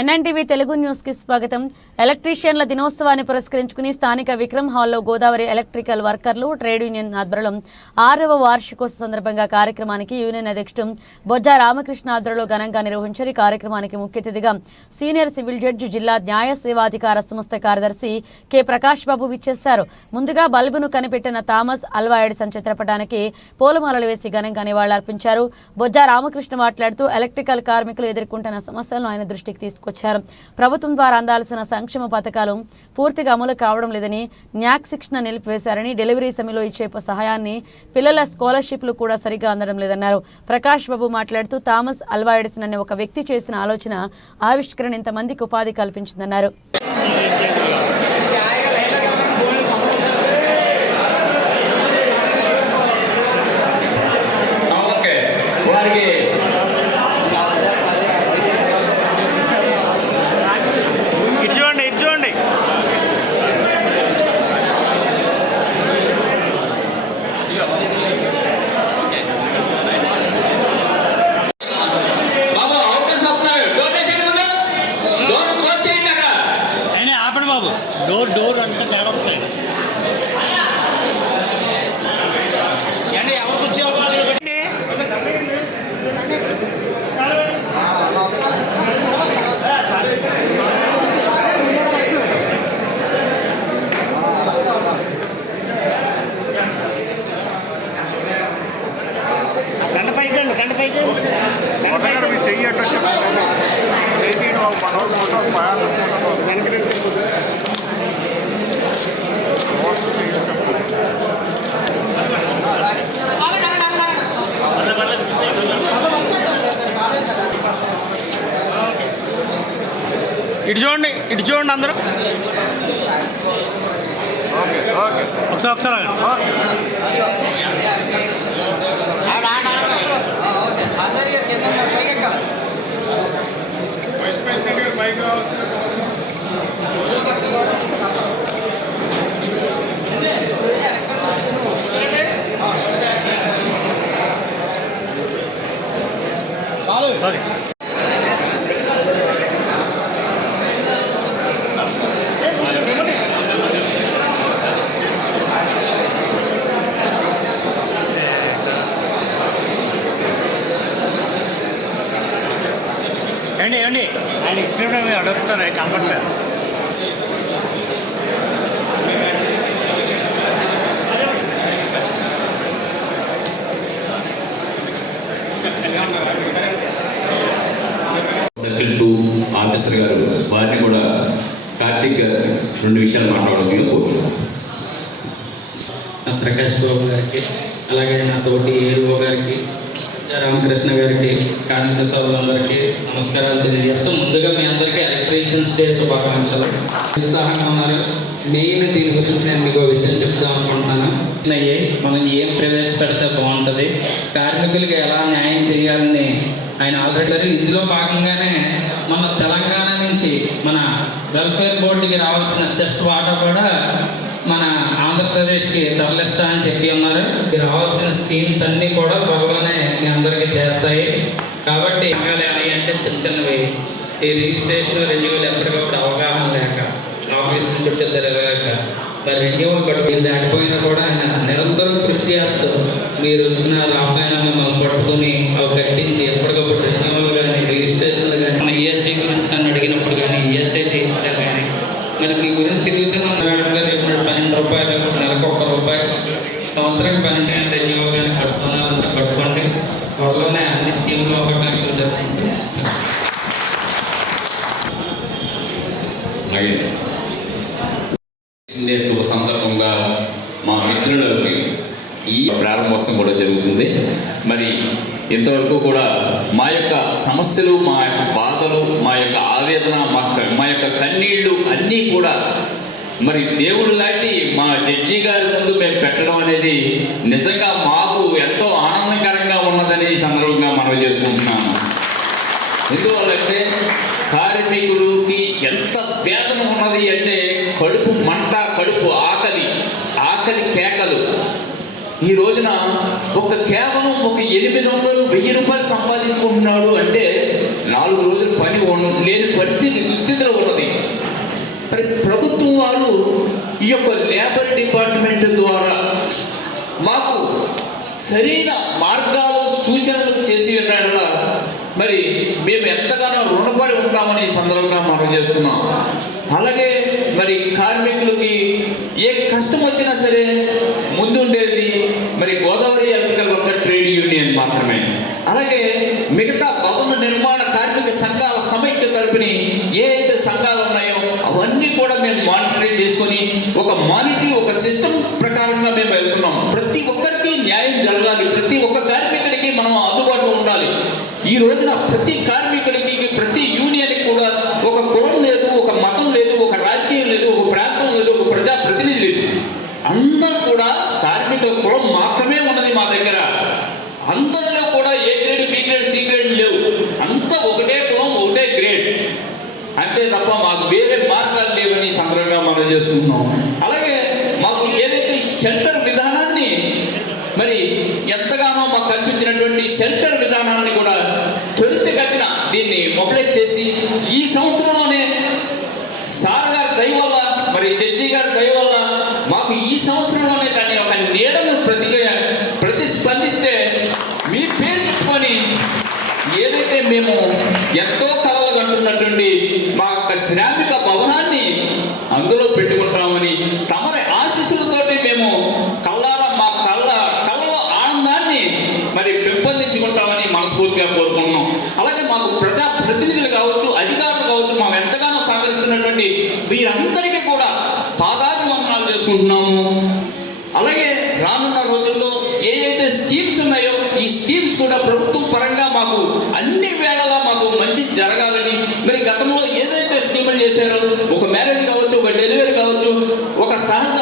NNTV Telugu న్యూస్కి స్వాగతం. ఎలక్ట్రీషియన్ల దినోత్సవాన్ని పురస్కరించుకుని స్థానిక విక్రమ్ హాల్లో గోదావరి ఎలక్ట్రికల్ వర్కర్లు ట్రేడ్ యూనియన్ ఆధ్వర్యంలో ఆరవ వార్షికోత్సవ సందర్భంగా కార్యక్రమానికి యూనియన్ అధ్యక్షుడు బొజ్జా రామకృష్ణ ఆధ్వర్యంలో ఘనంగా నిర్వహించారు. ఈ కార్యక్రమానికి ముఖ్య అతిథిగా సీనియర్ సివిల్ జడ్జి జిల్లా న్యాయ సేవాధికార సంస్థ కార్యదర్శి కె. ప్రకాష్ బాబు విచ్చేశారు. ముందుగా బల్బును కనిపెట్టిన థామస్ అల్వాయడిసన్ చిత్రపటానికి పూలమాలలు వేసి ఘనంగా నివాళులర్పించారు. బొజ్జా రామకృష్ణ మాట్లాడుతూ ఎలక్ట్రికల్ కార్మికులు ఎదుర్కొంటున్న సమస్యలను ఆయన దృష్టికి తీసుకొచ్చారు. ప్రభుత్వం ద్వారా అందాల్సిన సంక్షేమ పథకాలు పూర్తిగా అమలు కావడం లేదని న్యాక్ శిక్షణ నిలిపివేశారని డెలివరీ సమయంలో ఇచ్చే సహాయాన్ని పిల్లల స్కాలర్షిప్లు కూడా సరిగ్గా అందడం లేదన్నారు. ప్రకాష్ బాబు మాట్లాడుతూ థామస్ అల్వాయిడ్సన్ అనే ఒక వ్యక్తి చేసిన ఆలోచన ఆవిష్కరణ ఇంతమందికి ఉపాధి కల్పించిందన్నారు. మీ చెయ్యి అట్లా ఇటు చూడండి ఇటు చూడండి అందరూ. Okay okay. ఒకసారి ఒకసారి వైస్ ప్రెసిడెంట్ గారు పైకి రావాల్సింది. ఇచ్చినప్పుడు మీరు అడుగుతారు కంపట్లేదు ఆఫీసర్ గారు వారిని కూడా కార్తీక్ గారు రెండు విషయాలు మాట్లాడాల్సిందిగా కోరుచున్నాను నా ప్రకాష్ బాబు గారికి అలాగే నా తోటి ఏరుగో గారికి రామకృష్ణ గారికి కార్మిక సోదరులందరికీ నమస్కారాలు తెలియజేస్తూ ముందుగా మీ అందరికీ ఎలక్ట్రీషియన్స్ డే శుభాకాంక్షలు. ఉత్సాహంగా ఉన్నారు. మెయిన్ దీని గురించి నేను మీకు ఒక విషయం చెప్దాం అనుకుంటున్నాను. అయ్యి మనం ఏం ప్రవేశపెడితే బాగుంటుంది? కార్మికులకి ఎలా న్యాయం చేయాలని ఆయన ఆల్రెడీ ఇందులో భాగంగానే మన తెలంగాణ నుంచి మన వెల్ఫేర్ బోర్డుకి రావాల్సిన సెస్ వాటా కూడా మన తరలిస్తా అని చెప్పి ఉన్నారు రావాల్సిన స్కీమ్స్ అన్నీ కూడా త్వరలోనే మీ అందరికీ చేస్తాయి కాబట్టి సంఘాలు ఏమయ్యాయి అంటే చిన్న చిన్నవి. ఈ రిజిస్ట్రేషన్ రెన్యువల్ ఎప్పటికప్పుడు అవగాహన లేక ఆఫీస్ చుట్టూ తిరగలేక మరి రెన్యువల్ కట్టుకుని లేకపోయినా కూడా ఆయన నిరంతరం కృషి చేస్తూ మీరు వచ్చిన రామాయణ మిమ్మల్ని పట్టుకుని అవి కట్టించి ఎప్పటికప్పుడు రెన్యువల్ కానీ రిజిస్ట్రేషన్లు కానీ మన ఈఎస్ఐ గురించి నన్ను అడిగినప్పుడు కానీ ఈఎస్ఐ చేయించడం కానీ మరి మీ గురించి తిరిగితే మన మేడం గారు చెప్పినట్టు పన్నెండు రూపాయలు నెలకు ఒక రూపాయి సంవత్సరానికి పన్నెండు గంటలు రెన్యువల్ కానీ కట్టుకున్నారంటే కట్టుకోండి త్వరలోనే అన్ని స్కీములు ఒకటి జరుగుతుంది అలాగే డే శుభ సందర్భంగా మా మిత్రులకి ఈ ప్రారంభోత్సవం కూడా జరుగుతుంది. మరి ఇంతవరకు కూడా మా యొక్క సమస్యలు మా యొక్క బాధలు మా యొక్క ఆవేదన మా మా యొక్క కన్నీళ్ళు అన్నీ కూడా మరి దేవుడు లాంటి మా జడ్జి గారి ముందు మేము పెట్టడం అనేది నిజంగా మాకు ఎంతో ఆనందకరంగా ఉన్నదని ఈ సందర్భంగా మనం చేసుకుంటున్నాము ఎందువల్లంటే కార్మికుడికి ఎంత వేదన ఉన్నది అంటే కడుపు మంట కడుపు ఆకలి ఆకలి కేకలు. ఈ రోజున ఒక కేవలం ఒక ఎనిమిది వందలు వెయ్యి రూపాయలు సంపాదించుకుంటున్నాడు అంటే నాలుగు రోజులు పని లేని పరిస్థితి దుస్థితిలో ఉన్నది. మరి ప్రభుత్వం వాళ్ళు ఈ యొక్క లేబర్ డిపార్ట్మెంట్ ద్వారా మాకు సరైన మార్గాలు సూచనలు చేసి ఉన్నాడలా మరి మేము ఎంతగానో రుణపడి ఉంటామని ఈ సందర్భంగా మనం చేస్తున్నాం. అలాగే మరి కార్మికులకి ఏ కష్టం వచ్చినా సరే ముందుండేది మరి గోదావరి ఎలక్ట్రికల్ ఒక ట్రేడ్ యూనియన్ మాత్రమే. అలాగే మిగతా భవన నిర్మాణ కార్మిక సంఘాల సమైక్య తరపుని ఏ అయితే సంఘాలు ఉన్నాయో అవన్నీ కూడా మేము మానిటరింగ్ చేసుకొని ఒక మానిటరింగ్ ఒక సిస్టమ్ ప్రకారంగా మేము వెళ్తున్నాం. ప్రతి ఒక్కరికి న్యాయం జరగాలి. ప్రతి ఒక్క కార్మిక మనం అందుబాటులో ఉండాలి. ఈ రోజున ప్రతి కార్మికుడికి ప్రతి యూనియన్ కూడా ఒక కులం లేదు ఒక మతం లేదు ఒక రాజకీయం లేదు ఒక ప్రాంతం లేదు ఒక ప్రజా ప్రతినిధి లేదు. అందరూ కూడా కార్మికుల కులం మాత్రమే ఉన్నది మా దగ్గర. అందరిలో కూడా A grade B grade C grade లేవు. అంతా ఒకటే కులం ఒకటే గ్రేడ్. అంతే తప్ప మాకు వేరే మార్గాలు లేవని ఈ సందర్భంగా మనం చేసుకుంటున్నాం. అలాగే మాకు ఏదైతే షెల్టర్ విధానం మరి ఎంతగానో మాకు కల్పించినటువంటి షెల్టర్ విధానాన్ని కూడా త్వరితగతిన దీన్ని మొబిలైజ్ చేసి ఈ సంవత్సరంలోనే సార్ గారి దయ వల్ల మరి జడ్జి గారి దయ వల్ల మాకు ఈ సంవత్సరంలోనే దాన్ని ఒక నీడను ప్రతి ప్రతిస్పందిస్తే మీ పేరు చెప్పుకొని ఏదైతే మేము ఎంతో కలలు కంటున్నటువంటి మా యొక్క శ్రామిక భవనాన్ని అందులో పెట్టుకుంటామని తమరి ఆశీస్సులతో స్కీమ్స్ ఉన్నాయో ఈ స్కీమ్స్ కూడా ప్రభుత్వం పరంగా మాకు అన్ని వేళలా మాకు మంచి జరగాలని. మరి గతంలో ఏదైతే స్కీములు చేశారో ఒక మ్యారేజ్ కావచ్చు ఒక డెలివరీ కావచ్చు ఒక సహజ